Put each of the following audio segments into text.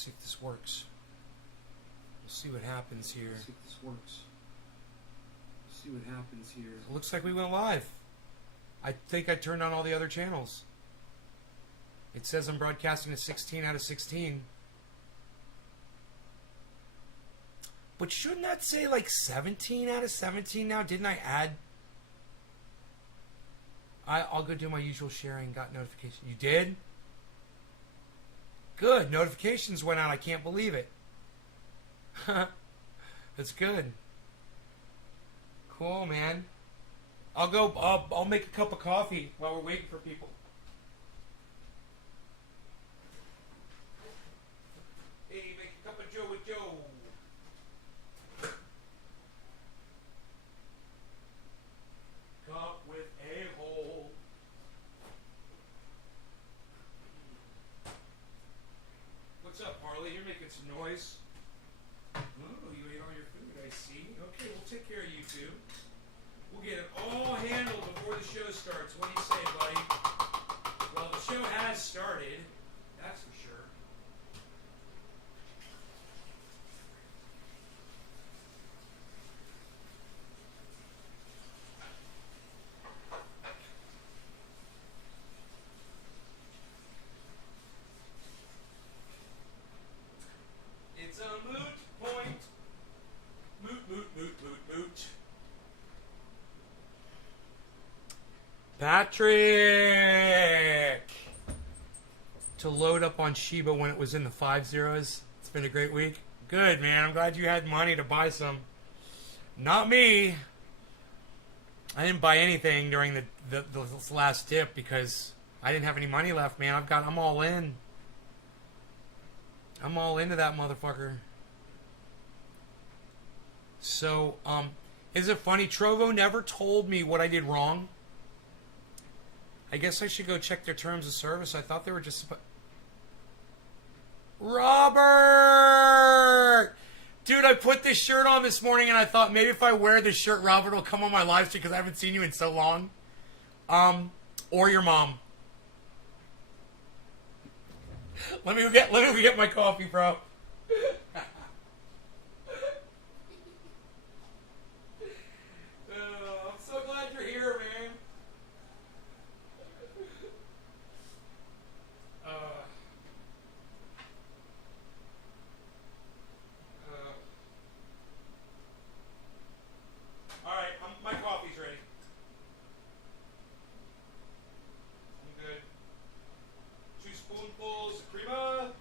see if this works. We'll see what happens here. See if this works. See what happens here. It looks like we went live. I think I turned on all the other channels. It says I'm broadcasting to 16 out of 16. But shouldn't that say like 17 out of 17 now? Didn't I add? I'll go do my usual sharing. Got notification. You did? Good. Notifications went out. I can't believe it. That's good. Cool, man. I'll make a cup of coffee while we're waiting for people. Hey, make a cup of Joe with Joe. Cup with a hole. What's up, Harley? You're making some noise. Oh, you ate all your food, I see. Okay, we'll take care of you two. We'll get it all handled before the show starts. What do you say, buddy? Well, the show has started. That's for sure. It's a moot point. Moot, moot, moot, moot, moot. Patrick! To load up on Shiba when it was in the 5 zeros. It's been a great week. Good, man. I'm glad you had money to buy some. Not me. I didn't buy anything during the last dip because I didn't have any money left, man. I'm all in. I'm all into that motherfucker. So, is it funny? Trovo never told me what I did wrong. I guess I should go check their terms of service. I thought they were just... Robert! Dude, I put this shirt on this morning and I thought maybe if I wear this shirt, Robert will come on my live stream because I haven't seen you in so long. Or your mom. Let me get my coffee, bro. I'm so glad you're here, man. All right, my coffee's ready. I'm good. 2 spoonfuls of crema.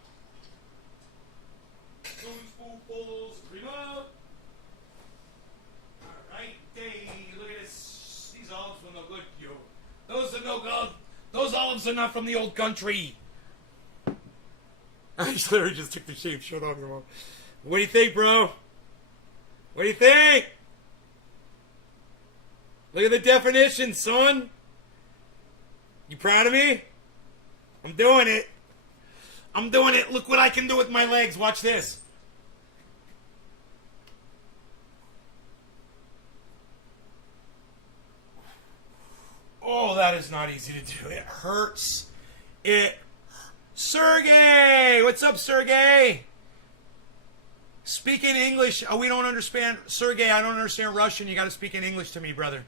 2 spoonfuls of crema. All right, hey, look at this. These olives were no good, yo. Those are no good. Those olives are not from the old country. I literally just took the shaved shirt off your mom. What do you think, bro? What do you think? Look at the definition, son. You proud of me? I'm doing it. I'm doing it. Look what I can do with my legs. Watch this. Oh, that is not easy to do. It hurts. Sergey! What's up, Sergey? Speak in English. Oh, we don't understand. Sergey, I don't understand Russian. You got to speak in English to me, brother.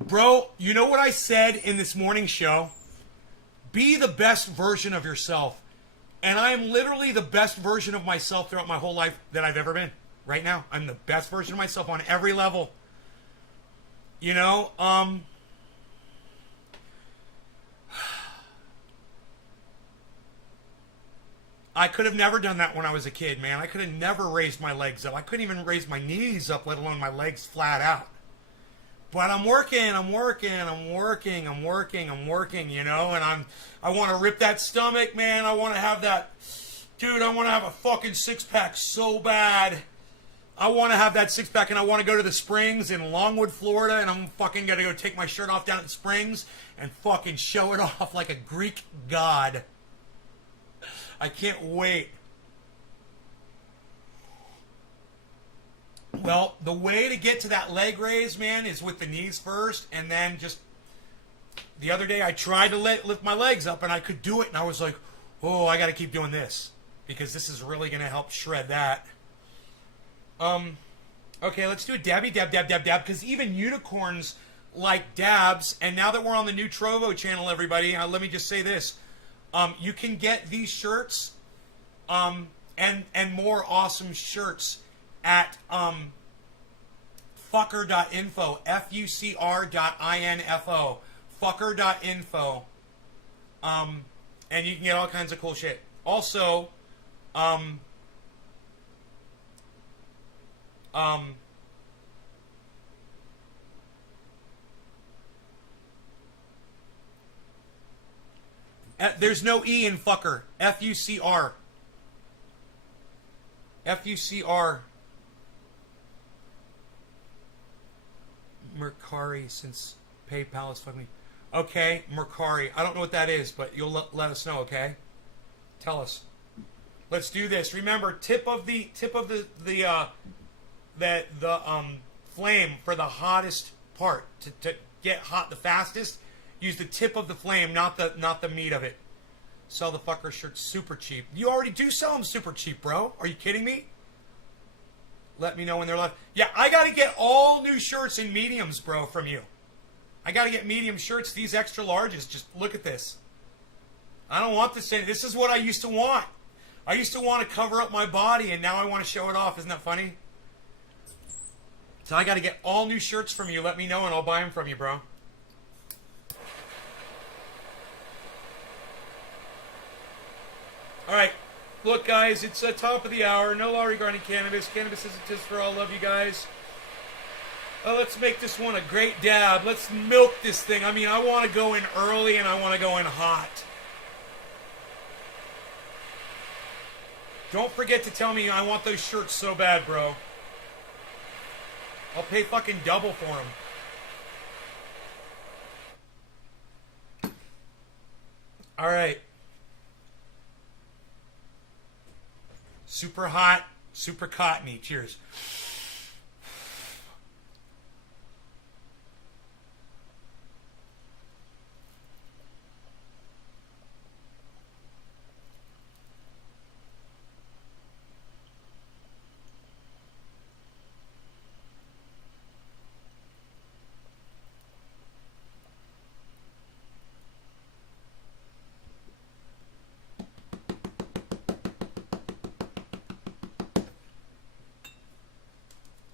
Bro, you know what I said in this morning show? Be the best version of yourself. And I am literally the best version of myself throughout my whole life that I've ever been. Right now. I'm the best version of myself on every level. You know, I could have never done that when I was a kid, man. I could have never raised my legs up. I couldn't even raise my knees up, let alone my legs flat out. But I'm working, you know, and I want to rip that stomach, man. I want to have that, dude, I want to have a fucking six-pack so bad. I want to have that six-pack, and I want to go to the Springs in Longwood, Florida, and I'm fucking going to go take my shirt off down at the Springs and fucking show it off like a Greek god. I can't wait. Well, the way to get to that leg raise, man, is with the knees first, and then just the other day I tried to lift my legs up and I could do it, and I was like, oh, I got to keep doing this because this is really going to help shred that. Okay, let's do a dabby dab because even unicorns like dabs. And now that we're on the new Trovo channel, everybody, let me just say this: you can get these shirts and more awesome shirts at fucker.info, fucr.info, fucker.info, and you can get all kinds of cool shit. Also, there's no E in fucker. F-U-C-R. F-U-C-R. Mercari, since PayPal is fucking... Okay, Mercari. I don't know what that is, but you'll let us know, okay? Tell us. Let's do this. Remember, tip of the flame for the hottest part to get hot the fastest. Use the tip of the flame, not the meat of it. Sell the fucker shirts super cheap. You already do sell them super cheap, bro. Are you kidding me? Let me know when they're live. Yeah, I got to get all new shirts in mediums, bro, from you. I got to get medium shirts. These extra larges, just look at this. I don't want this. This is what I used to want. I used to want to cover up my body, and now I want to show it off. Isn't that funny? So I got to get all new shirts from you. Let me know, and I'll buy them from you, bro. All right. Look, guys, it's top of the hour. No law regarding cannabis. Cannabis isn't just for all. Love you guys. Let's make this one a great dab. Let's milk this thing. I mean, I want to go in early and I want to go in hot. Don't forget to tell me I want those shirts so bad, bro. I'll pay fucking double for them. All right. Super hot, super cottony. Cheers.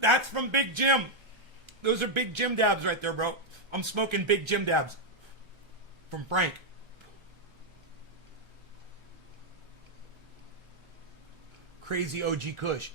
That's from Big Jim. Those are Big Jim dabs right there, bro. I'm smoking Big Jim dabs from Frank. Crazy OG Kush.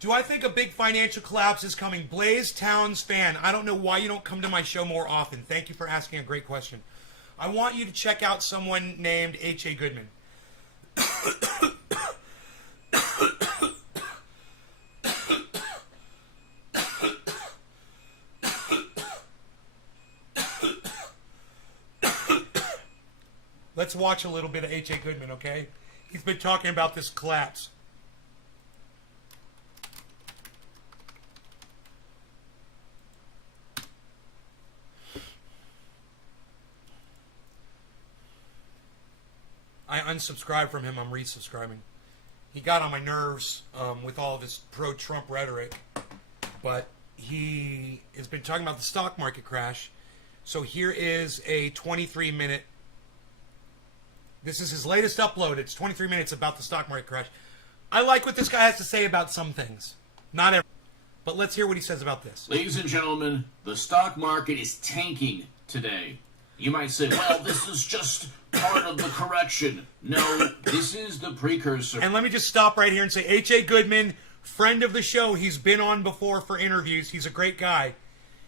Do I think a big financial collapse is coming? Blaze Towns fan, I don't know why you don't come to my show more often. Thank you for asking a great question. I want you to check out someone named H.A. Goodman. Let's watch a little bit of H.A. Goodman, okay? He's been talking about this collapse. I unsubscribed from him. I'm resubscribing. He got on my nerves with all of his pro-Trump rhetoric, but he has been talking about the stock market crash. So here is a 23-minute. This is his latest upload. It's 23 minutes about the stock market crash. I like what this guy has to say about some things. Not every, but let's hear what he says about this. Ladies and gentlemen, the stock market is tanking today. You might say, well, this is just part of the correction. No, this is the precursor. And let me just stop right here and say, H.A. Goodman, friend of the show. He's been on before for interviews. He's a great guy.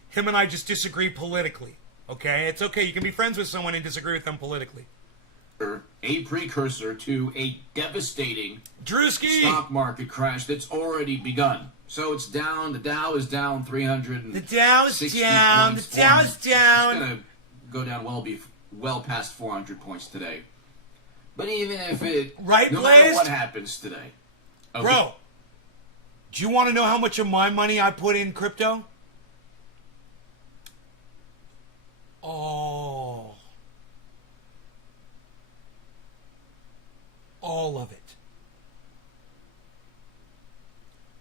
Him and I just disagree politically. Okay? It's okay. You can be friends with someone and disagree with them politically. A precursor to a devastating Drewski stock market crash that's already begun. So it's down. The Dow is down 300. The Dow's down. The Dow's down. It's gonna go down well past 400 points today. But even if it, Right, no matter Blaze? what happens today, okay, Bro, do you want to know how much of my money I put in crypto? Oh. All of it.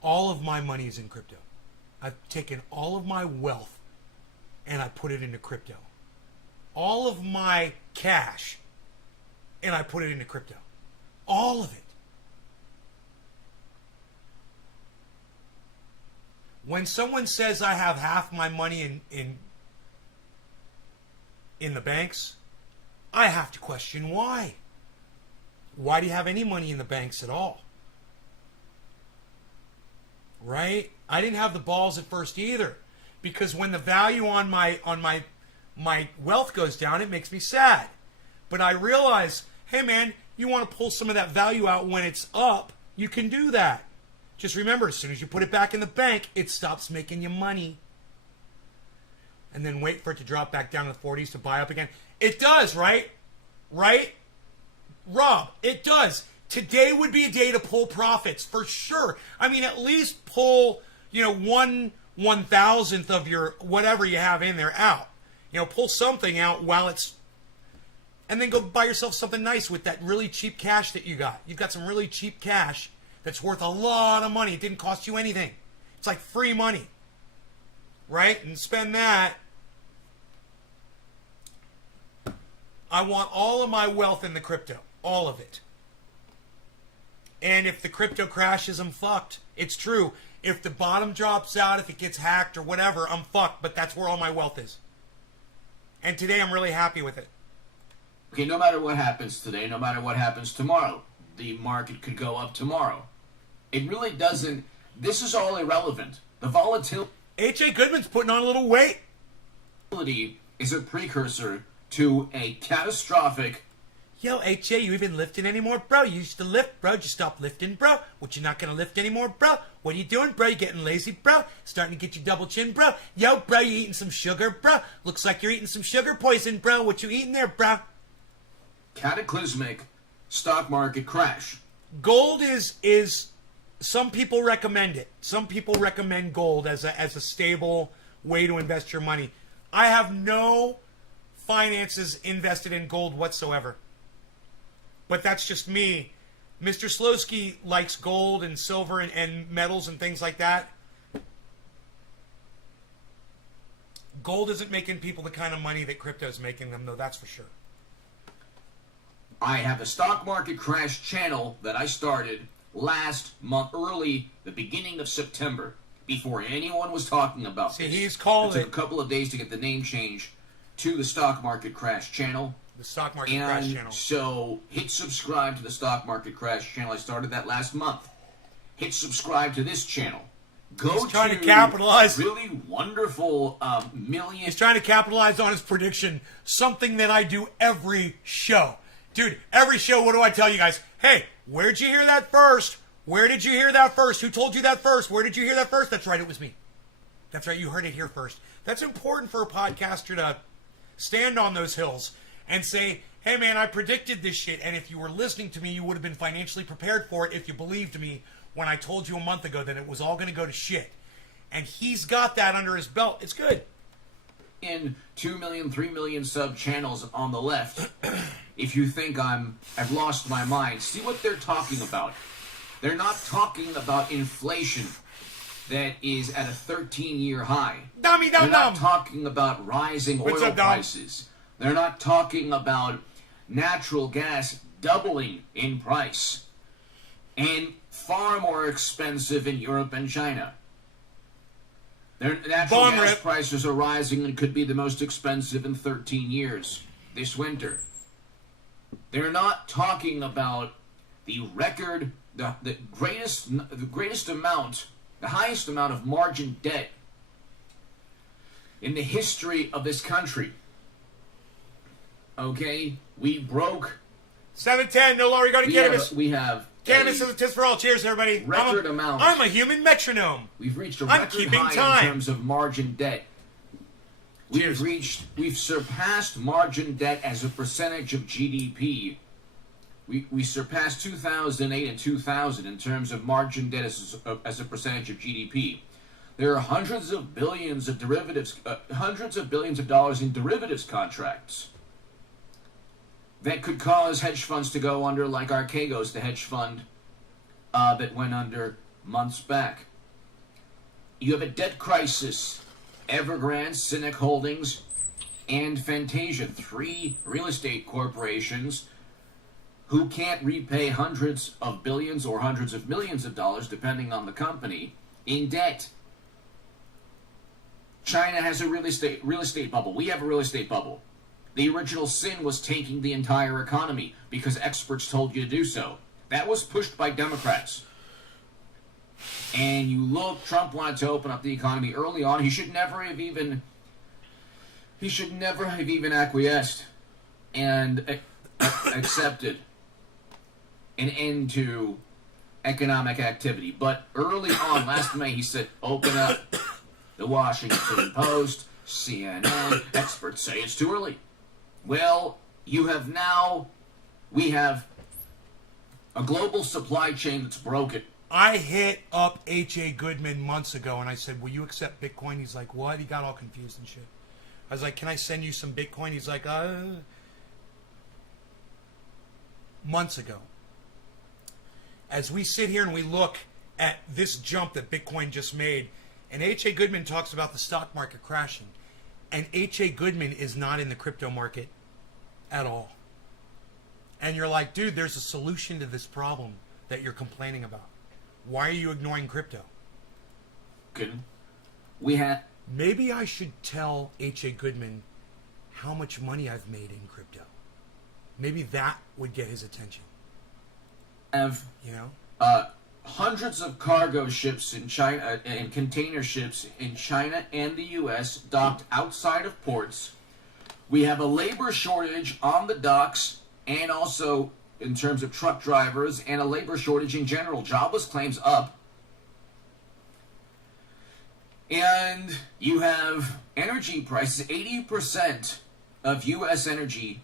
All of my money is in crypto. I've taken all of my wealth and I put it into crypto. All of my cash and I put it into crypto. All of it. When someone says I have half my money in the banks, I have to question why. Why do you have any money in the banks at all? Right? I didn't have the balls at first either, because when the value on my wealth goes down, it makes me sad. But I realize, hey man, you want to pull some of that value out when it's up, you can do that. Just remember, as soon as you put it back in the bank, it stops making you money. And then wait for it to drop back down to the 40s to buy up again. It does, right? Right? Rob, it does. Today would be a day to pull profits, for sure. I mean, at least pull, 1/1000th of your whatever you have in there out. Pull something out while it's... And then go buy yourself something nice with that really cheap cash that you got. You've got some really cheap cash that's worth a lot of money. It didn't cost you anything. It's like free money. Right? And spend that. I want all of my wealth in the crypto. All of it. And if the crypto crashes, I'm fucked. It's true. If the bottom drops out, if it gets hacked or whatever, I'm fucked. But that's where all my wealth is. And today I'm really happy with it. Okay, no matter what happens today, no matter what happens tomorrow, the market could go up tomorrow. It really doesn't. This is all irrelevant. The volatility H.A. Goodman's putting on a little weight. is a precursor to a catastrophic... Yo, H.A., you even lifting anymore, bro? You used to lift, bro. Did you stop lifting, bro? What, you not going to lift anymore, bro? What are you doing, bro? You getting lazy, bro? Starting to get your double chin, bro? Yo, bro, you eating some sugar, bro? Looks like you're eating some sugar poison, bro. What you eating there, bro? cataclysmic stock market crash. Gold is some people recommend it. Some people recommend gold as a stable way to invest your money. I have no finances invested in gold whatsoever. But that's just me. Mr. Slowski likes gold and silver and metals and things like that. Gold isn't making people the kind of money that crypto's making them, though, that's for sure. I have a stock market crash channel that I started last month, the beginning of September, before anyone was talking about See, this. he's called it took it a couple of days to get the name change to the stock market crash channel. the stock market crash And channel. so hit subscribe to the stock market crash channel. I started that last month. Hit subscribe to this channel. Go He's trying to capitalize. Really wonderful million. He's trying to capitalize on his prediction, something that I do every show. Dude, every show, what do I tell you guys? Hey, where'd you hear that first? Where did you hear that first? Who told you that first? Where did you hear that first? That's right, it was me. That's right, you heard it here first. That's important for a podcaster to stand on those hills and say, hey man, I predicted this shit, and if you were listening to me, you would have been financially prepared for it if you believed me when I told you a month ago that it was all going to go to shit. And he's got that under his belt. It's good. In 2 million, 3 million sub channels on the left, if you think I've lost my mind, see what they're talking about. They're not talking about inflation that is at a 13-year high. Dummy dum They're not dum. talking about rising What's oil up, Dom? prices. They're not talking about natural gas doubling in price and far more expensive in Europe and China. Their natural Bomb gas rip. prices are rising and could be the most expensive in 13 years this winter. They're not talking about the record, the greatest amount, the highest amount of margin debt in the history of this country. Okay, we broke. 710, no longer going to get us. We have Cannabis is a tis for all. Cheers, everybody. Record amount. I'm a human metronome. We've reached a I'm record keeping high time. in terms of margin debt. Cheers. We've surpassed margin debt as a percentage of GDP. We surpassed 2008 and 2000 in terms of margin debt as a percentage of GDP. There are hundreds of billions of dollars in derivatives contracts that could cause hedge funds to go under, like Archegos, the hedge fund that went under months back. You have a debt crisis. Evergrande, Cynic Holdings, and Fantasia, 3 real estate corporations who can't repay hundreds of billions or hundreds of millions of dollars, depending on the company, in debt. China has a real estate bubble. We have a real estate bubble. The original sin was tanking the entire economy because experts told you to do so. That was pushed by Democrats. And you look, Trump wanted to open up the economy early on. He should never have even acquiesced and accepted an end to economic activity. But early on, last May, he said, open up. The Washington Post, CNN, experts say it's too early. Well, we have a global supply chain that's broken. I hit up H.A. Goodman months ago, and I said, will you accept Bitcoin? He's like, what? He got all confused and shit. I was like, can I send you some Bitcoin? He's like, months ago. As we sit here and we look at this jump that Bitcoin just made, and H.A. Goodman talks about the stock market crashing, and H.A. Goodman is not in the crypto market at all. And you're like, dude, there's a solution to this problem that you're complaining about. Why are you ignoring crypto? Good. Maybe I should tell H.A. Goodman how much money I've made in crypto. Maybe that would get his attention. Hundreds of cargo ships in China and container ships in China and the U.S. docked outside of ports. We have a labor shortage on the docks and also in terms of truck drivers, and a labor shortage in general. Jobless claims up. And you have energy prices. 80% of U.S. energy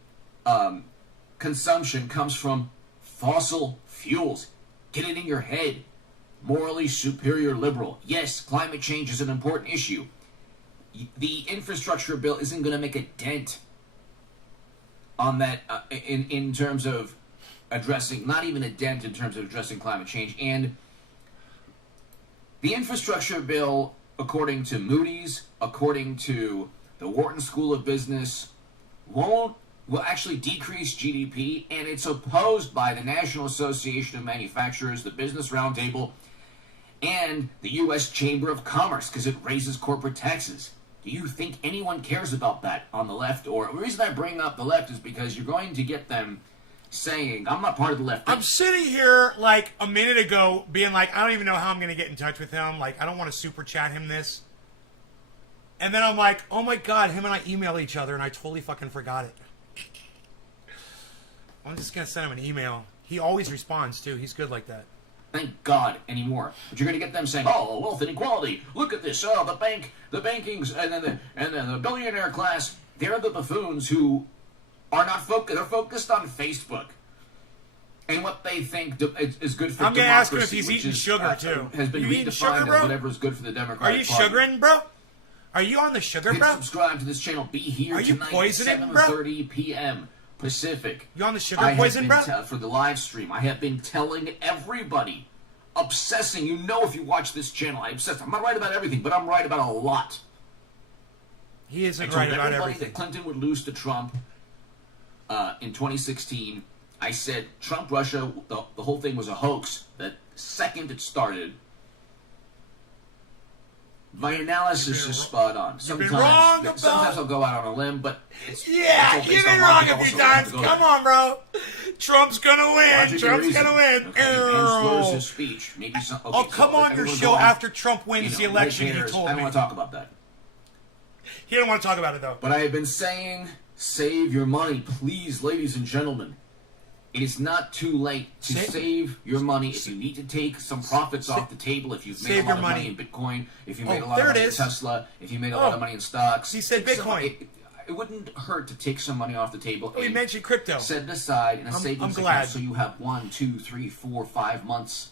consumption comes from fossil fuels. Get it in your head. Morally superior liberal. Yes, climate change is an important issue. The infrastructure bill isn't going to make a dent on that in terms of addressing, not even a dent in terms of addressing climate change. And the infrastructure bill, according to Moody's, according to the Wharton School of Business, will actually decrease GDP, and it's opposed by the National Association of Manufacturers, the Business Roundtable, and the U.S. Chamber of Commerce, because it raises corporate taxes. Do you think anyone cares about that on the left? Or the reason I bring up the left is because you're going to get them saying, I'm not part of the left. I'm sitting here like a minute ago being like, I don't even know how I'm going to get in touch with him. Like, I don't want to super chat him this. And then I'm like, oh my God, him and I email each other and I totally fucking forgot it. I'm just going to send him an email. He always responds too. He's good like that. Thank God anymore. But you're going to get them saying, oh, wealth inequality. Look at this. Oh, the bankings, and then the billionaire class. They're the buffoons who are not focused. They're focused on Facebook and what they think is good for democracy. I'm going to ask him if he's eating sugar too. Has been redefined as whatever is good for the Democratic Party. Are you sugaring, bro? Are you on the sugar, Hit bro? subscribe to this channel. Be here Are you tonight poisoning, at bro? 7:30 p.m. Pacific. You on the sugar poison, bro? For the live stream, I have been telling everybody, obsessing. You know, if you watch this channel, I obsess. I'm not right about everything, but I'm right about a lot. He isn't right about everything. That Clinton would lose to Trump in 2016. I said Trump, Russia, the whole thing was a hoax. The second it started, my analysis is spot on. Sometimes I'll go out on a limb, but you've been wrong a few times. Come on, bro. Trump's gonna win. Trump's gonna win. Okay, his speech. Maybe some, okay, I'll come on your show after Trump wins the election. He told me. I don't want to talk about that. He don't want to talk about it though. But I have been saying, save your money, please, ladies and gentlemen. It is not too late to Save- save your money. If you need to take some profits off the table, if you've made Save a lot your of money. money in Bitcoin, if you made a lot there of it money in is. Tesla, if you made a lot of money in stocks. He said take some- Bitcoin. It wouldn't hurt to take some money off the table. We and mentioned crypto. set it aside in a I'm savings glad. account so you have 1, 2, 3, 4, 5 months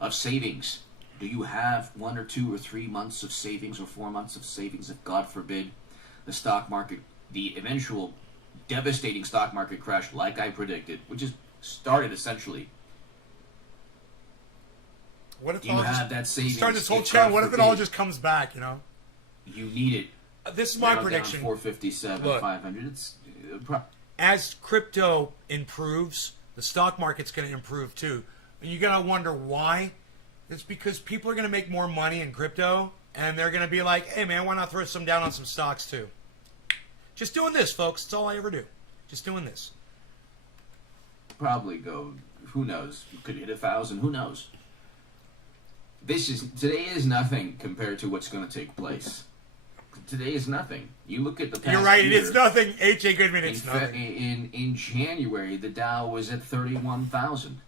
of savings. Do you have 1 or 2 or 3 months of savings or 4 months of savings if, God forbid, the stock market, the eventual devastating stock market crash like I predicted, which has started essentially? What if Do you have that savings? start this whole if, channel? God What if it all forbid, just comes back? You know, you need it? this is my Now down prediction. 457, Look. 500. It's As crypto improves, the stock market's going to improve too. And you got to wonder why. It's because people are going to make more money in crypto, and they're going to be like, "Hey, man, why not throw some down on some stocks too?" Just doing this, folks. That's all I ever do. Just doing this. probably go. Who knows? You could hit 1,000. Who knows? Today is nothing compared to what's going to take place. Today is nothing. You look at the past You're right. It year, is nothing. H.A. Goodman, In, it's fe- nothing. in January, the Dow was at 31,000.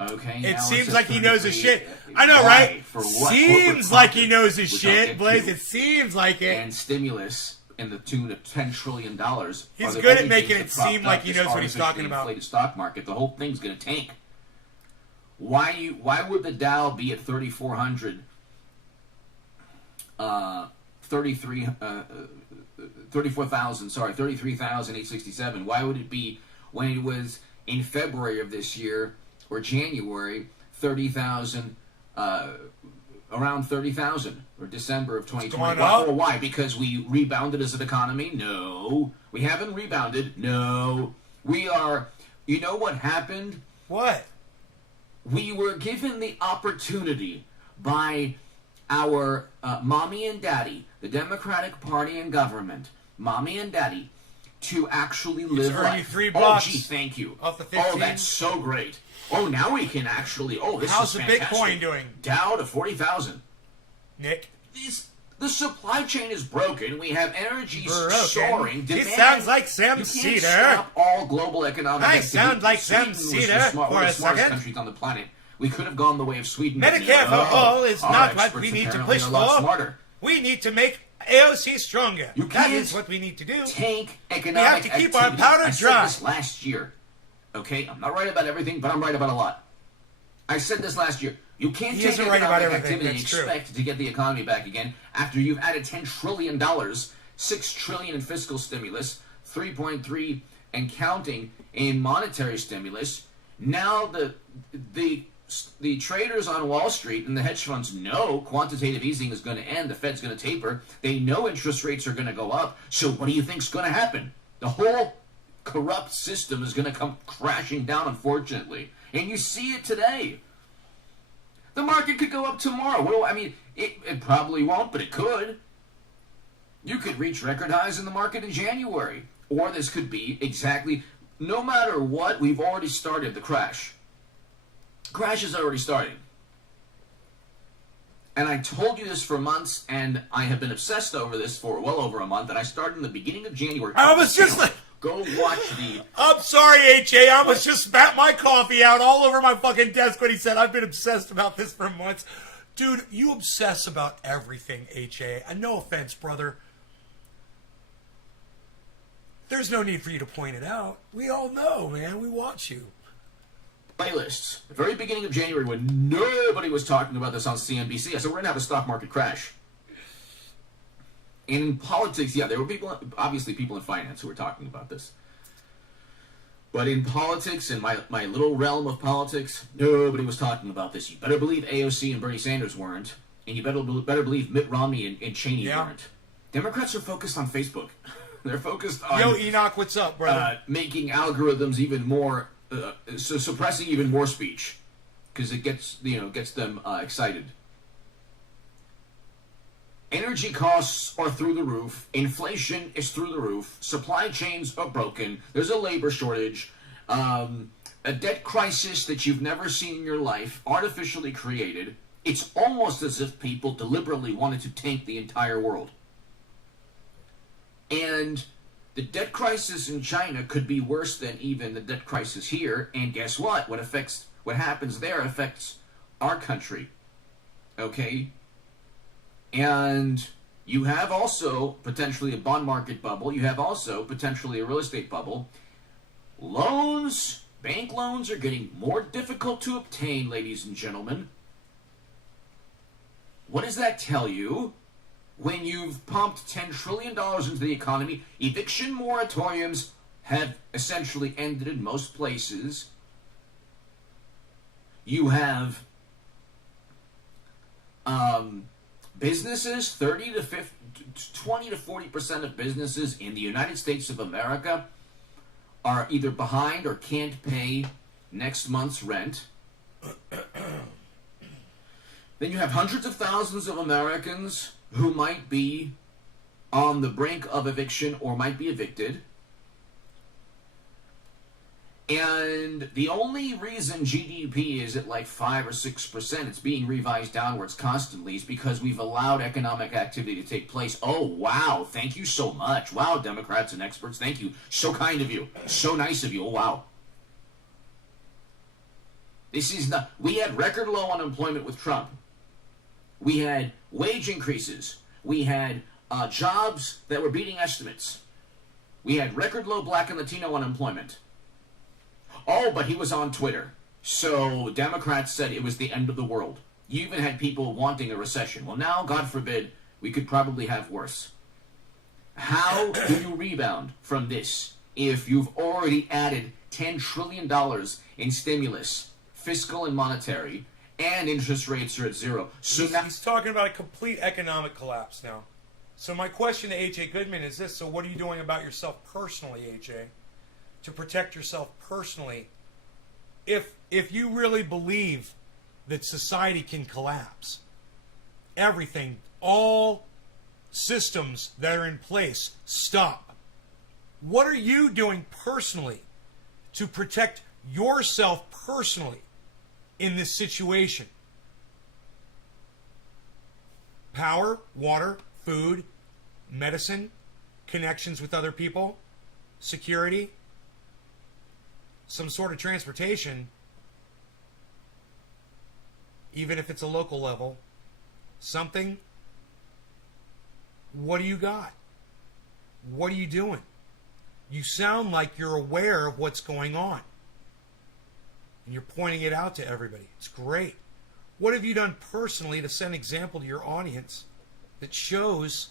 Okay. now It it's seems at like he knows his 33. shit. I know, Why? right? For what? Seems Corporate like he profit, knows his which I'll shit, get Blaze. to. It seems like it. And stimulus in the tune of $10 trillion. He's are the good at only making things it that seem propped like up he this knows what he's talking artificially about. inflated stock market. The whole thing's going to tank. Why would the Dow be at 3,400? 34,000, sorry, 33,867. Why would it be when it was in February of this year or January 30,000, around 30,000 or December of 2020? going up? Well, why? Because we rebounded as an economy? No. We haven't rebounded? No. We are, you know what happened? What? We were given the opportunity by our mommy and daddy, the Democratic Party and government, mommy and daddy, to actually live earning life. $3 Oh, gee, thank you. off the Oh, 15. that's so great. Oh, now we can actually. Oh, this How's is the fantastic. Bitcoin doing? Dow to 40,000. Nick? The supply chain is broken. We have energy Broken. soaring. It Demand, sounds like Sam you Cedar. can't stop all global economic I activity. sound like Sam Sweden was Cedar one for of a the smartest second. countries on the planet. We could have gone the way of Sweden. but Medicare for no. all is Our not what experts we need to apparently push are a lot for. smarter. We need to make AOC stronger. You That can't is what we need to do. Tank economic We have to keep our activity. powder I dry. said this last year. Okay, I'm not right about everything, but I'm right about a lot. I said this last year. You can't He take isn't right about economic everything, activity and that's true. expect to get the economy back again after you've added $10 trillion, $6 trillion in fiscal stimulus, 3.3 and counting in monetary stimulus. Now the traders on Wall Street and the hedge funds know quantitative easing is going to end. The Fed's going to taper. They know interest rates are going to go up. So what do you think's going to happen? The whole corrupt system is going to come crashing down, unfortunately. And you see it today. The market could go up tomorrow. Well, I mean, it probably won't, but it could. You could reach record highs in the market in January. Or this could be exactly, no matter what, we've already started the crash. Crash is already starting. And I told you this for months, and I have been obsessed over this for well over a month, and I started in the beginning of January. I was just like... Go watch the... I'm sorry, H.A. I almost just spat my coffee out all over my fucking desk when he said, I've been obsessed about this for months. Dude, you obsess about everything, H.A. No offense, brother. There's no need for you to point it out. We all know, man. We watch you. Playlists. The very beginning of January, when nobody was talking about this on CNBC, I said, we're going to have a stock market crash. And in politics, yeah, there were people, obviously people in finance who were talking about this. But in politics, in my little realm of politics, nobody was talking about this. You better believe AOC and Bernie Sanders weren't. And you better believe Mitt Romney and Cheney weren't. Democrats are focused on Facebook. They're focused on Yo, Enoch, what's up, brother? making algorithms even more, suppressing even more speech. Because it gets them excited. Energy costs are through the roof. Inflation is through the roof. Supply chains are broken. There's a labor shortage. A debt crisis that you've never seen in your life, artificially created. It's almost as if people deliberately wanted to tank the entire world. And The debt crisis in China could be worse than even the debt crisis here, and guess what? What happens there affects our country. Okay? And you have also potentially a bond market bubble. You have also potentially a real estate bubble. Loans, bank loans are getting more difficult to obtain, ladies and gentlemen. What does that tell you? When you've pumped $10 trillion into the economy, eviction moratoriums have essentially ended in most places. You have businesses, 20 to 40% of businesses in the United States of America are either behind or can't pay next month's rent. Then you have hundreds of thousands of Americans who might be on the brink of eviction or might be evicted. And the only reason GDP is at like 5 or 6%, it's being revised downwards constantly, is because we've allowed economic activity to take place. Oh, wow, thank you so much. Wow, Democrats and experts, thank you. So kind of you. So nice of you. Oh, wow. We had record low unemployment with Trump. We had wage increases. We had jobs that were beating estimates. We had record low black and Latino unemployment. Oh, but he was on Twitter. So Democrats said it was the end of the world. You even had people wanting a recession. Well, now, God forbid, we could probably have worse. How do you rebound from this if you've already added $10 trillion in stimulus, fiscal and monetary, and interest rates are at zero? So He's talking about a complete economic collapse now. So my question to A.J. Goodman is this. So what are you doing about yourself personally, A.J., to protect yourself personally? If you really believe that society can collapse, everything, all systems that are in place stop, what are you doing personally to protect yourself personally in this situation? Power, water, food, medicine, connections with other people, security, some sort of transportation, even if it's a local level, something. What do you got? What are you doing? You sound like you're aware of what's going on. And you're pointing it out to everybody. It's great. What have you done personally to set an example to your audience that shows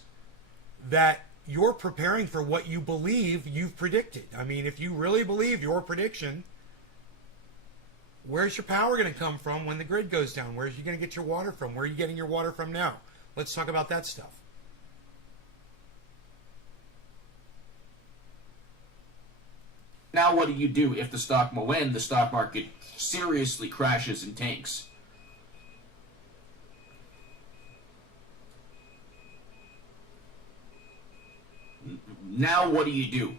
that you're preparing for what you believe you've predicted? I mean, if you really believe your prediction, where's your power going to come from when the grid goes down? Where's you going to get your water from? Where are you getting your water from now? Let's talk about that stuff. Now what do you do if when the stock market seriously crashes and tanks? Now what do you do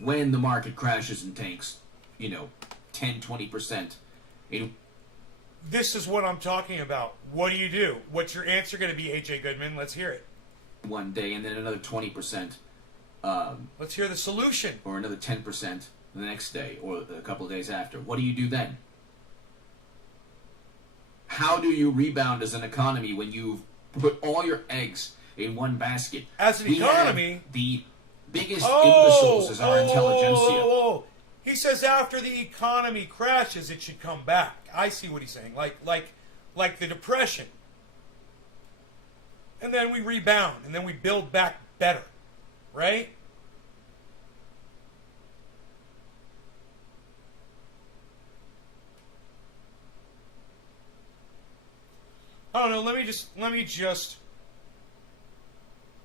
when the market crashes and tanks, 10, 20%? This is what I'm talking about. What do you do? What's your answer going to be, A.J. Goodman? Let's hear it. One day, and then another 20%. Let's hear the solution. Or another 10% the next day, or a couple of days after. What do you do then? How do you rebound as an economy when you've put all your eggs in one basket? As an economy, the biggest imbeciles is our intelligentsia. He says after the economy crashes, it should come back. I see what he's saying. Like the Depression. And then we rebound, and then we build back better. Right? I don't know. Let me just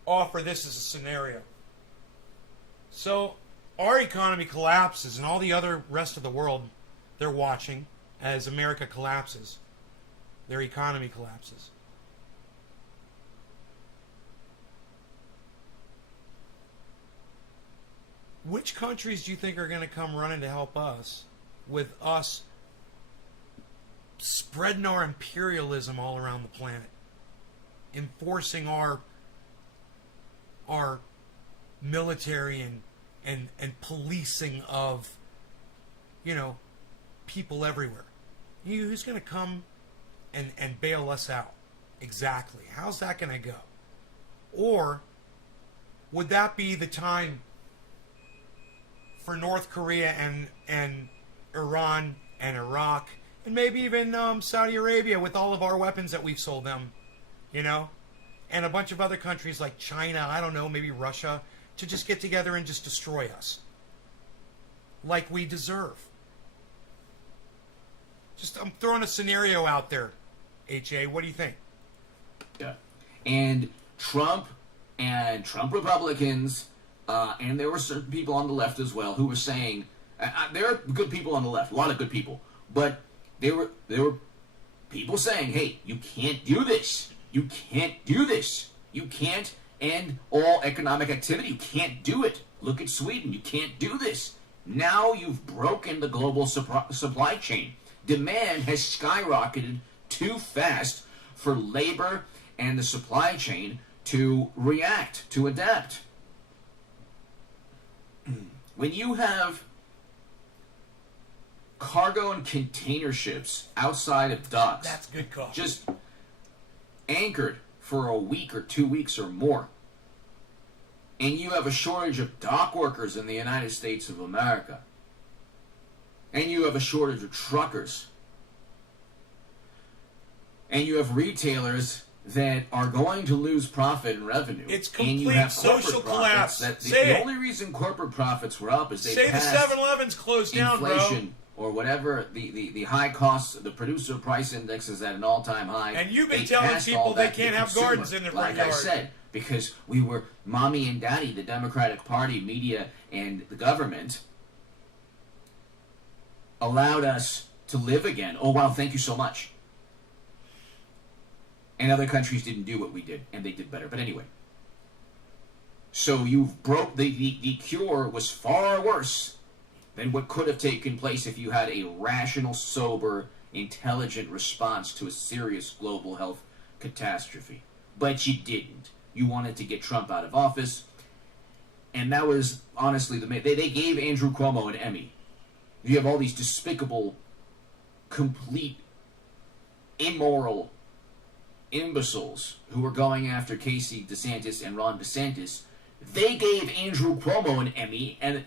offer this as a scenario. So our economy collapses, and all the other rest of the world, they're watching as America collapses. Their economy collapses. Which countries do you think are going to come running to help us with us spreading our imperialism all around the planet, enforcing our military and policing of, people everywhere. Who's going to come and bail us out? Exactly. How's that going to go? Or would that be the time for North Korea and Iran and Iraq and maybe even Saudi Arabia with all of our weapons that we've sold them, and a bunch of other countries like China, I don't know, maybe Russia, to just get together and just destroy us like we deserve? I'm throwing a scenario out there, HA. What do you think? Yeah. And Trump Republicans, and there were certain people on the left as well who were saying, there are good people on the left, a lot of good people, but there were people saying, hey, you can't do this. You can't do this. You can't end all economic activity. You can't do it. Look at Sweden. You can't do this. Now you've broken the global supply chain. Demand has skyrocketed too fast for labor and the supply chain to react, to adapt. When you have cargo and container ships outside of docks, That's good call. just anchored for a week or 2 weeks or more, and you have a shortage of dock workers in the United States of America, and you have a shortage of truckers, and you have retailers that are going to lose profit and revenue. It's and you complete have social corporate collapse. profits that Say the it. only reason corporate profits were up is they Say the passed 7-Eleven's closed down, bro. inflation or whatever, the high costs, the producer price index is at an all-time high. And you've been They telling passed people all they that to can't the have consumer, gardens in their front like I yard. said, because we were mommy and daddy, the Democratic Party, media, and the government allowed us to live again. Oh wow, thank you so much. And other countries didn't do what we did, and they did better. But anyway, so you've broke the cure was far worse than what could have taken place if you had a rational, sober, intelligent response to a serious global health catastrophe. But you didn't. You wanted to get Trump out of office, and that was honestly they gave Andrew Cuomo an Emmy. You have all these despicable, complete, immoral imbeciles who were going after Casey DeSantis and Ron DeSantis. They gave Andrew Cuomo an Emmy, and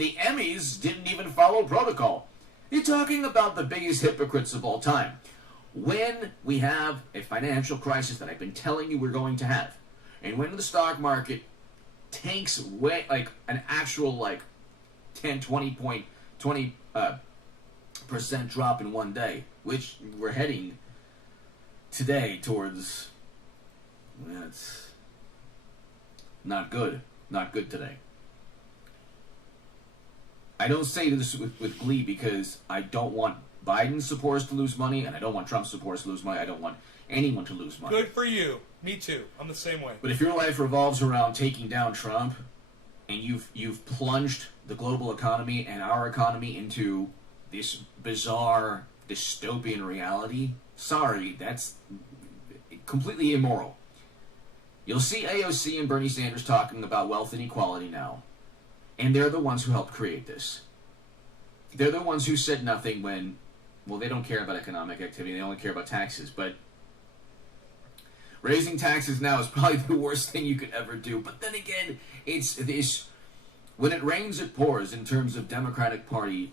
the Emmys didn't even follow protocol. You're talking about the biggest hypocrites of all time. When we have a financial crisis that I've been telling you we're going to have, and when the stock market tanks way, like an actual 10, 20% drop in one day, which we're heading today towards, that's not good. Not good today. I don't say this with glee because I don't want Biden's supporters to lose money, and I don't want Trump's supporters to lose money. I don't want anyone to lose money. Good for you. Me too. I'm the same way. But if your life revolves around taking down Trump, and you've plunged the global economy and our economy into this bizarre dystopian reality, sorry, that's completely immoral. You'll see AOC and Bernie Sanders talking about wealth inequality now, and they're the ones who helped create this. They're the ones who said nothing when, well, they don't care about economic activity, they only care about taxes, but raising taxes now is probably the worst thing you could ever do. But then again, it's this, when it rains, it pours in terms of Democratic Party,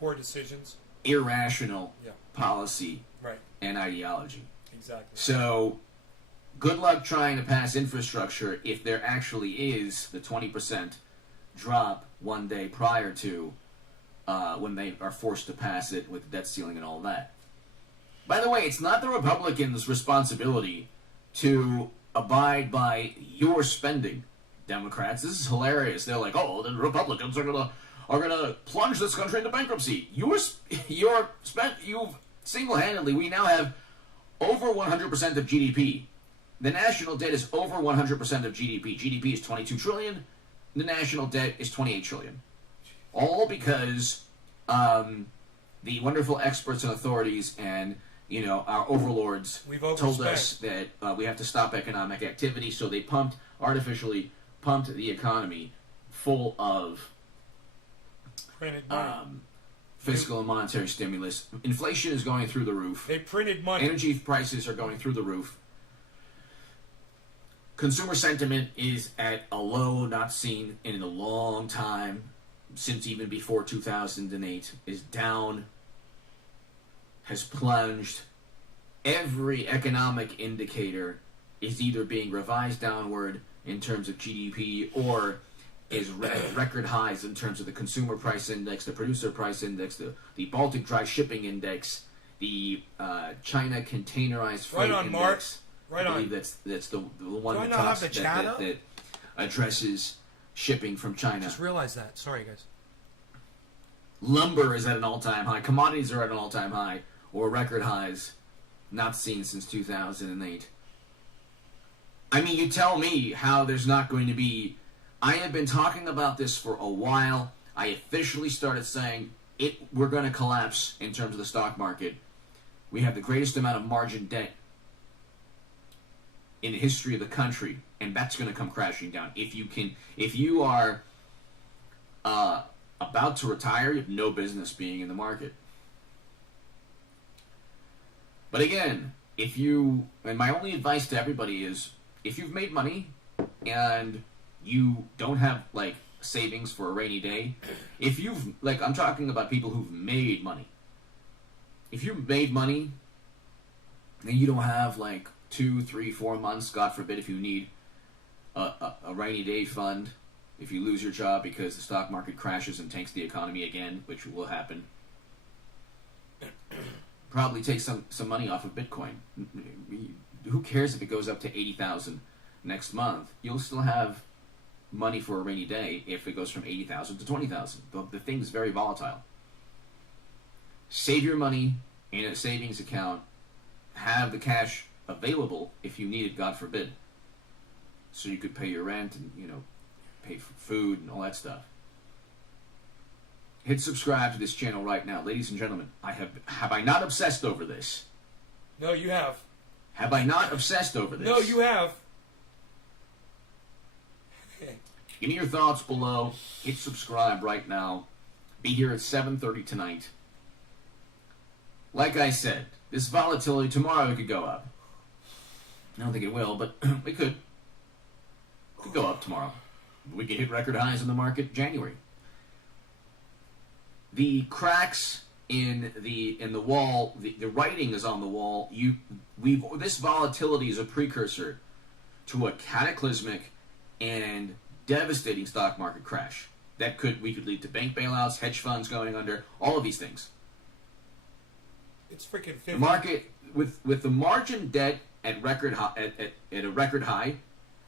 Poor decisions. irrational Yeah. policy Right. and ideology. Exactly. So, good luck trying to pass infrastructure if there actually is the 20% drop one day prior to when they are forced to pass it with debt ceiling and all that. By the way, it's not the Republicans' responsibility to abide by your spending. Democrats, this is hilarious. They're like, oh, the Republicans are gonna plunge this country into bankruptcy. You've single-handedly, we now have over 100% of GDP. The national debt is over 100% of GDP. GDP is 22 trillion. The national debt is 28 trillion. All because the wonderful experts and authorities and our overlords We've told overspent. us that we have to stop economic activity, so they artificially pumped the economy full of Printed money. fiscal and monetary stimulus. Inflation is going through the roof. They printed money. Energy prices are going through the roof. Consumer sentiment is at a low not seen in a long time, since even before 2008, is down, has plunged. Every economic indicator is either being revised downward in terms of GDP or is record highs in terms of the consumer price index, the producer price index, the Baltic dry shipping index, the China containerized freight Right on, index. Mark. Right I on. believe that's the one Do I that not have talks the chat up? that addresses shipping from China. Just realized that. Sorry, guys. Lumber is at an all-time high. Commodities are at an all-time high or record highs, not seen since 2008. I mean, you tell me how there's not going to be. I have been talking about this for a while. I officially started saying we're going to collapse in terms of the stock market. We have the greatest amount of margin debt in the history of the country, and that's going to come crashing down. If you are about to retire, you have no business being in the market. But again, and my only advice to everybody is, if you've made money and you don't have savings for a rainy day, I'm talking about people who've made money. If you've made money and you don't have 2, 3, 4 months, God forbid, if you need a rainy day fund, if you lose your job because the stock market crashes and tanks the economy again, which will happen, probably take some money off of Bitcoin. Who cares if it goes up to 80,000 next month? You'll still have money for a rainy day if it goes from 80,000 to 20,000. The thing is very volatile. Save your money in a savings account. Have the cash available if you need it, God forbid, so you could pay your rent and pay for food and all that stuff. Hit subscribe to this channel right now, ladies and gentlemen. Have I not obsessed over this? No, you have. Have I not obsessed over this? No, you have. Give me your thoughts below. Hit subscribe right now. Be here at 7:30 tonight. Like I said, this volatility, tomorrow it could go up. I don't think it will, but it could. It could go up tomorrow. We could hit record highs in the market January. The cracks in the wall, the writing is on the wall. This volatility is a precursor to a cataclysmic and devastating stock market crash. We could lead to bank bailouts, hedge funds going under, all of these things. It's freaking 50. The market with the margin debt at record high, at a record high,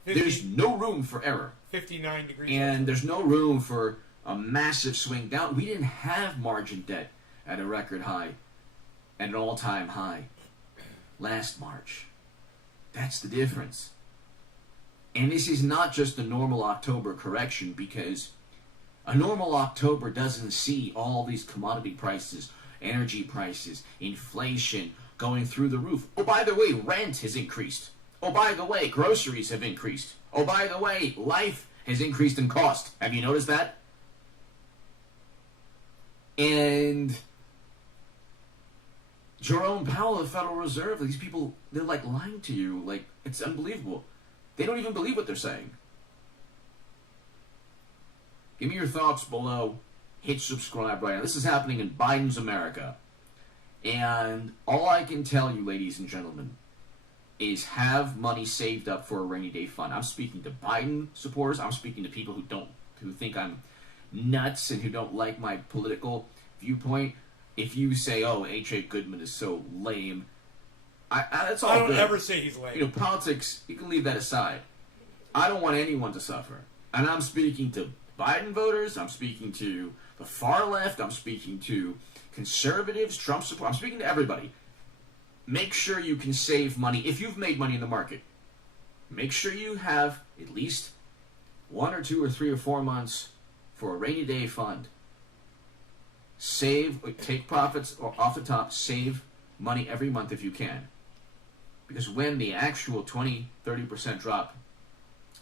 50, there's no room for error, 59 degrees. and there's no room for a massive swing down. We didn't have margin debt at a record high, at an all-time high, last March. That's the difference. And this is not just a normal October correction, because a normal October doesn't see all these commodity prices, energy prices, inflation going through the roof. Oh, by the way, rent has increased. Oh, by the way, groceries have increased. Oh, by the way, life has increased in cost. Have you noticed that? And Jerome Powell of the Federal Reserve, these people, they're lying to you. It's unbelievable. They don't even believe what they're saying. Give me your thoughts below. Hit subscribe right now. This is happening in Biden's America. And all I can tell you, ladies and gentlemen, is have money saved up for a rainy day fund. I'm speaking to Biden supporters. I'm speaking to people who think I'm nuts and who don't like my political viewpoint. If you say, "Oh, H.A. Goodman is so lame," that's all I don't good. ever say he's lame. Politics, you can leave that aside. I don't want anyone to suffer. And I'm speaking to Biden voters. I'm speaking to the far left. I'm speaking to conservatives, Trump support. I'm speaking to everybody. Make sure you can save money. If you've made money in the market, make sure you have at least 1 or 2 or 3 or 4 months for a rainy day fund. Save, take profits off the top, save money every month if you can. Because when the actual 20-30% drop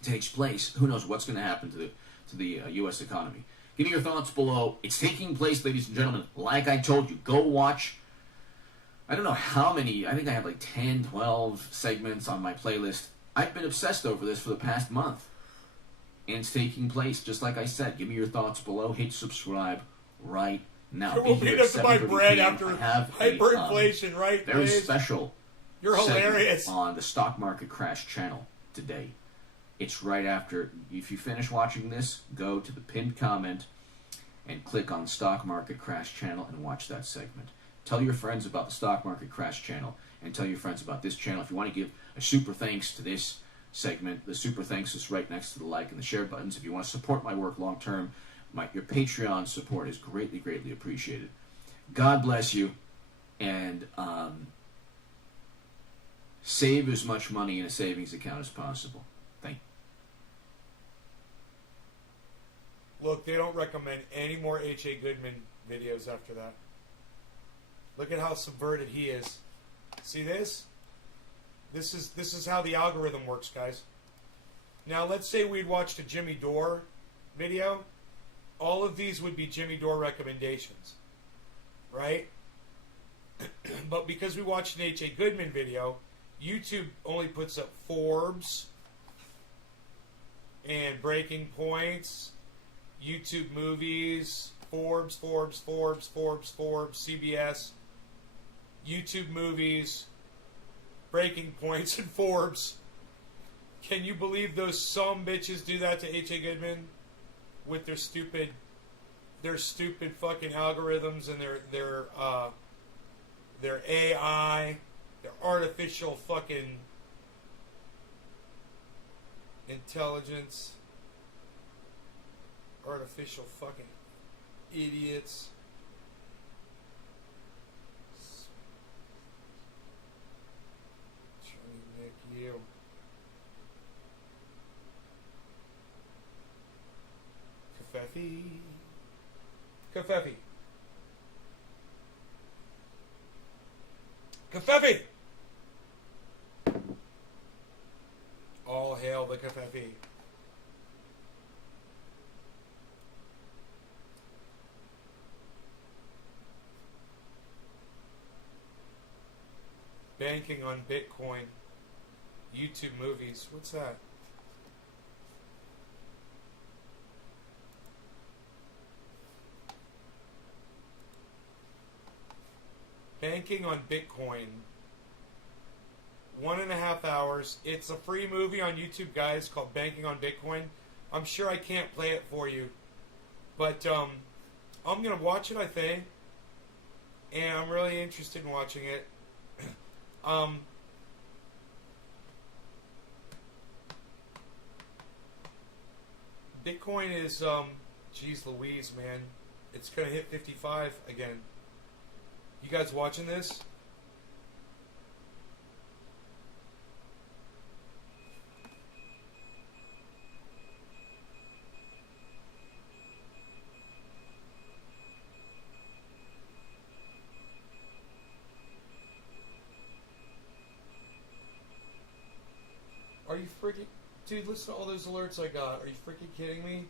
takes place, who knows what's going to happen to the U.S. economy. Give me your thoughts below. It's taking place, ladies and gentlemen. Like I told you, go watch. I don't know how many. I think I have like 10, 12 segments on my playlist. I've been obsessed over this for the past month. And it's taking place, just like I said. Give me your thoughts below. Hit subscribe right now. We'll Be here meet at up to buy 7:30 bread p.m. after I have hyperinflation, right? very Blaze? special You're segment hilarious. on the Stock Market Crash channel today. It's right after. If you finish watching this, go to the pinned comment and click on Stock Market Crash channel and watch that segment. Tell your friends about the Stock Market Crash channel and tell your friends about this channel. If you want to give a super thanks to this segment, the super thanks is right next to the like and the share buttons. If you want to support my work long term, your Patreon support is greatly, greatly appreciated. God bless you, and save as much money in a savings account as possible. Thank you. Look, they don't recommend any more H.A. Goodman videos after that. Look at how subverted he is. See this? This is how the algorithm works, guys. Now, let's say we'd watched a Jimmy Dore video. All of these would be Jimmy Dore recommendations, right? But because we watched an H.A. Goodman video, YouTube only puts up Forbes and Breaking Points, YouTube Movies, Forbes, CBS, YouTube Movies, Breaking Points, and Forbes. Can you believe those some bitches do that to H.A. Goodman with their stupid fucking algorithms and their AI, their artificial fucking intelligence, artificial fucking idiots. Trying to nick you. Kafefi. Kafefi. Kafefi! All hail the Kafefi. Banking on Bitcoin. YouTube Movies. What's that? Banking on Bitcoin. 1.5 hours. It's a free movie on YouTube, guys, called Banking on Bitcoin. I'm sure I can't play it for you, but I'm gonna watch it, I think, and I'm really interested in watching it. Bitcoin is geez Louise, man, it's gonna hit 55 again. You guys watching this? Are you freaking... Dude, listen to all those alerts I got. Are you freaking kidding me?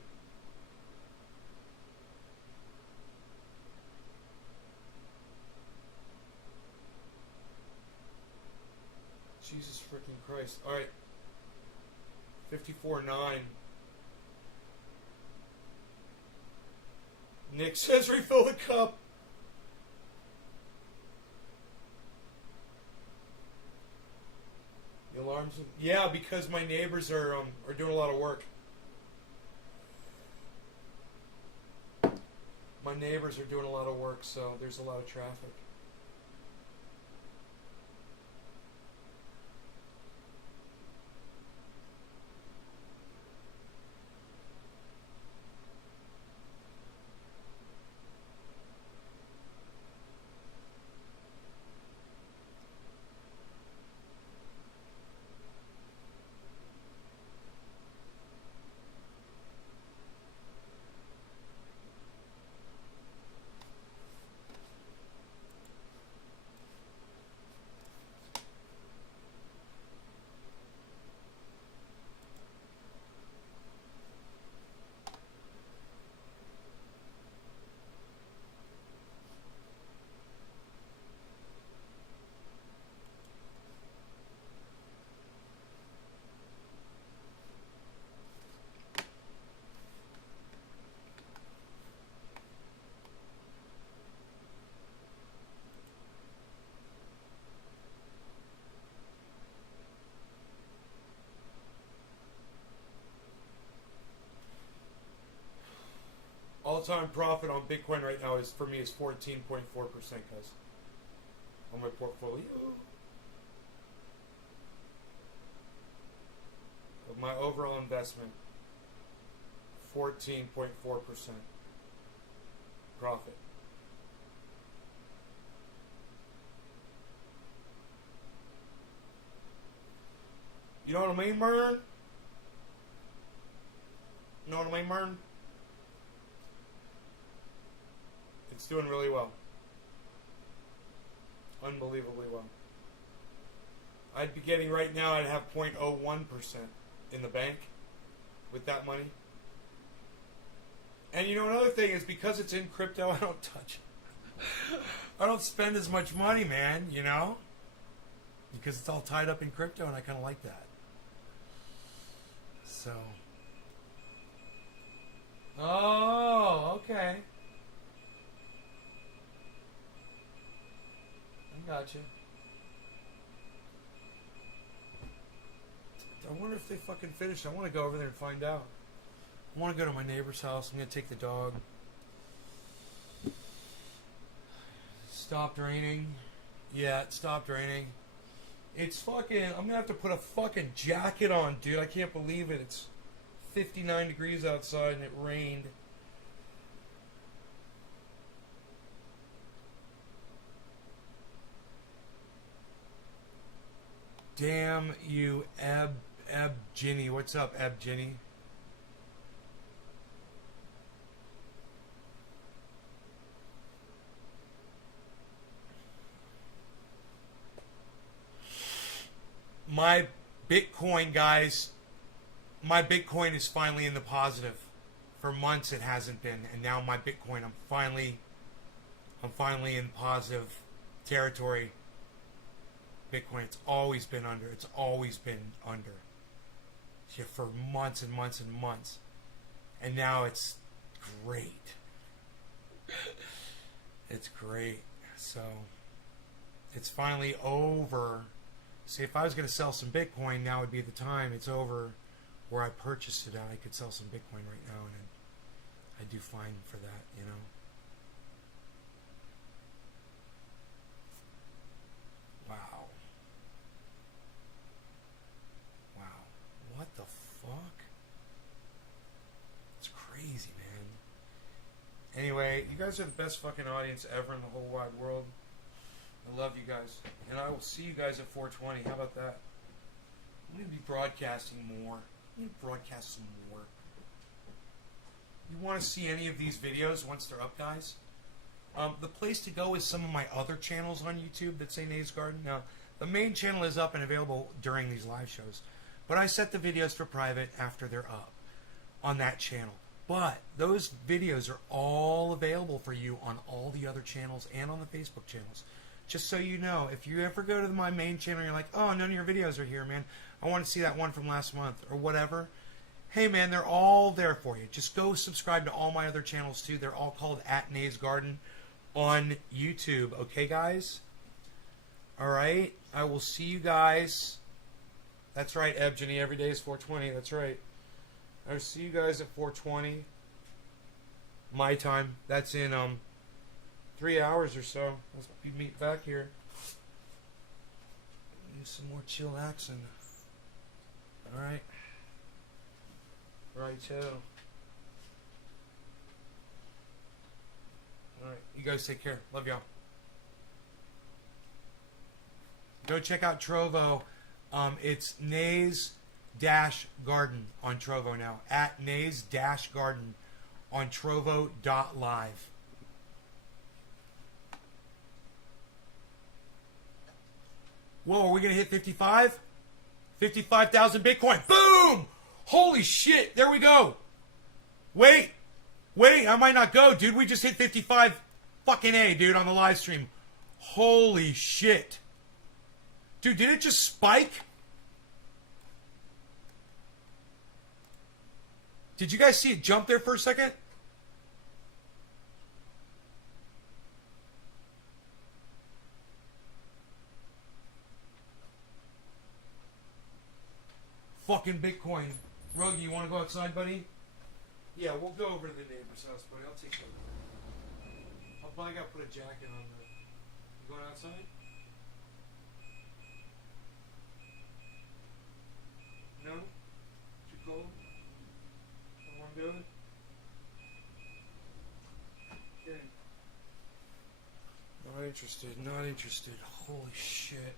Jesus freaking Christ. Alright. 54.9. Nick says refill the cup. The alarms... Yeah, because my neighbors are doing a lot of work. My neighbors are doing a lot of work, so there's a lot of traffic. All-time profit on Bitcoin right now is, for me, is 14.4%, guys. On my portfolio. Of my overall investment, 14.4% profit. You know what I mean, Mern? You know what I mean, Mern? It's doing really well. Unbelievably well. I'd be getting right now, I'd have 0.01% in the bank with that money. And you know, another thing is, because it's in crypto, I don't touch it. I don't spend as much money, man, you know? Because it's all tied up in crypto, and I kind of like that. So. Oh, okay. I got you. I wonder if they fucking finished. I want to go over there and find out. I want to go to my neighbor's house. I'm going to take the dog. Stopped raining. Yeah, it stopped raining. It's fucking... I'm going to have to put a fucking jacket on, dude. I can't believe it. It's 59 degrees outside and it rained. Damn you, Eb Ginny. What's up, Eb Ginny? My Bitcoin, guys, my Bitcoin is finally in the positive. For months it hasn't been, and now my Bitcoin, I'm finally in positive territory. Bitcoin, it's always been under. It's always been under. Yeah, for months and months and months. And now it's great. It's great. So, it's finally over. See, if I was going to sell some Bitcoin, now would be the time. It's over where I purchased it at. I could sell some Bitcoin right now, and I'd do fine for that, you know. Wow. Wow. What the fuck? It's crazy, man. Anyway, you guys are the best fucking audience ever in the whole wide world. I love you guys. And I will see you guys at 420. How about that? I'm going to be broadcasting more. I'm going to broadcast some more. You want to see any of these videos once they're up, guys? The place to go is some of my other channels on YouTube that say Nays Garden. Now, the main channel is up and available during these live shows. But I set the videos for private after they're up on that channel. But those videos are all available for you on all the other channels and on the Facebook channels. Just so you know, if you ever go to my main channel and you're like, oh, none of your videos are here, man. I want to see that one from last month or whatever. Hey, man, they're all there for you. Just go subscribe to all my other channels, too. They're all called @Nays Garden on YouTube. Okay, guys? All right? I will see you guys. That's right, Ebgeny. Every day is 420. That's right. I'll see you guys at 420. My time. That's in 3 hours or so. Let's meet back here. Use some more chillaxing. Alright. Righto. Alright. You guys take care. Love y'all. Go check out Trovo. It's Nays-Garden on Trovo now. @Nays-Garden on Trovo.live. Whoa, are we going to hit 55? 55,000 Bitcoin. Boom! Holy shit, there we go. Wait, I might not go, dude. We just hit 55 fucking A, dude, on the live stream. Holy shit. Dude, did it just spike? Did you guys see it jump there for a second? Fucking Bitcoin. Rogie, you want to go outside, buddy? Yeah, we'll go over to the neighbor's house, buddy. I'll take you. I gotta put a jacket on. You going outside? No? Too cold? Don't want to do it? Okay. Not interested. Not interested. Holy shit.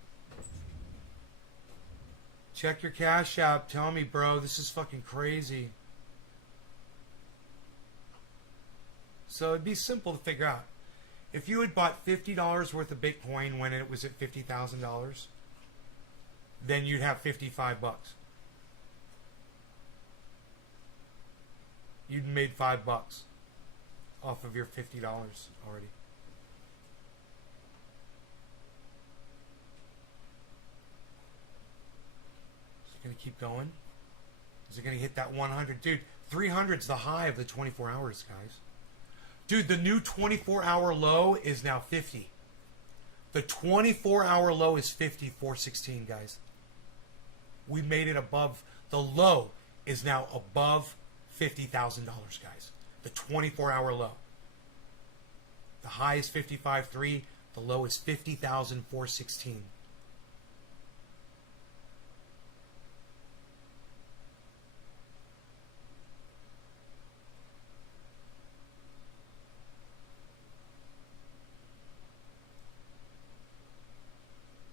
Check your Cash App. Tell me, bro. This is fucking crazy. So it'd be simple to figure out. If you had bought $50 worth of Bitcoin when it was at $50,000, then you'd have 55 bucks. You'd made $5 off of your $50 already. Is it going to keep going? Is it going to hit that 100? Dude, 300's the high of the 24 hours, guys. Dude, the new 24-hour low is now 50. The 24-hour low is 50,416, guys. We made it above. The low is now above $50,000, guys. The 24-hour low. The high is 55.3. The low is 50,416.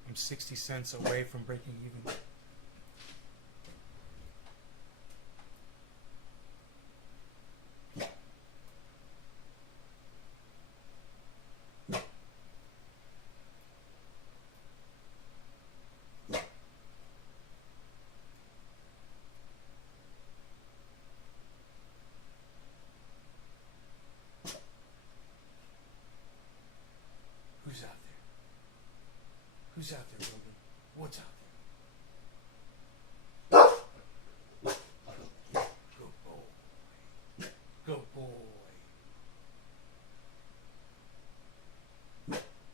I'm 60 cents away from breaking even. Who's out there? Who's out there, Logan? What's out there? Good boy. Good boy.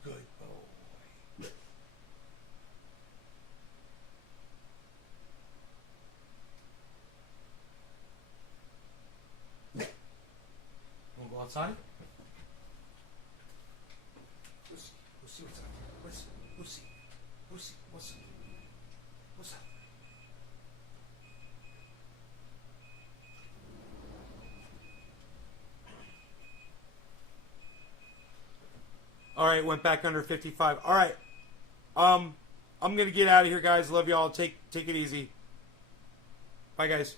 Good boy. Wanna go outside? We'll see what's out there. We'll see. What's up? All right, went back under 55. All right. I'm gonna get out of here, guys. Love y'all. Take it easy. Bye, guys.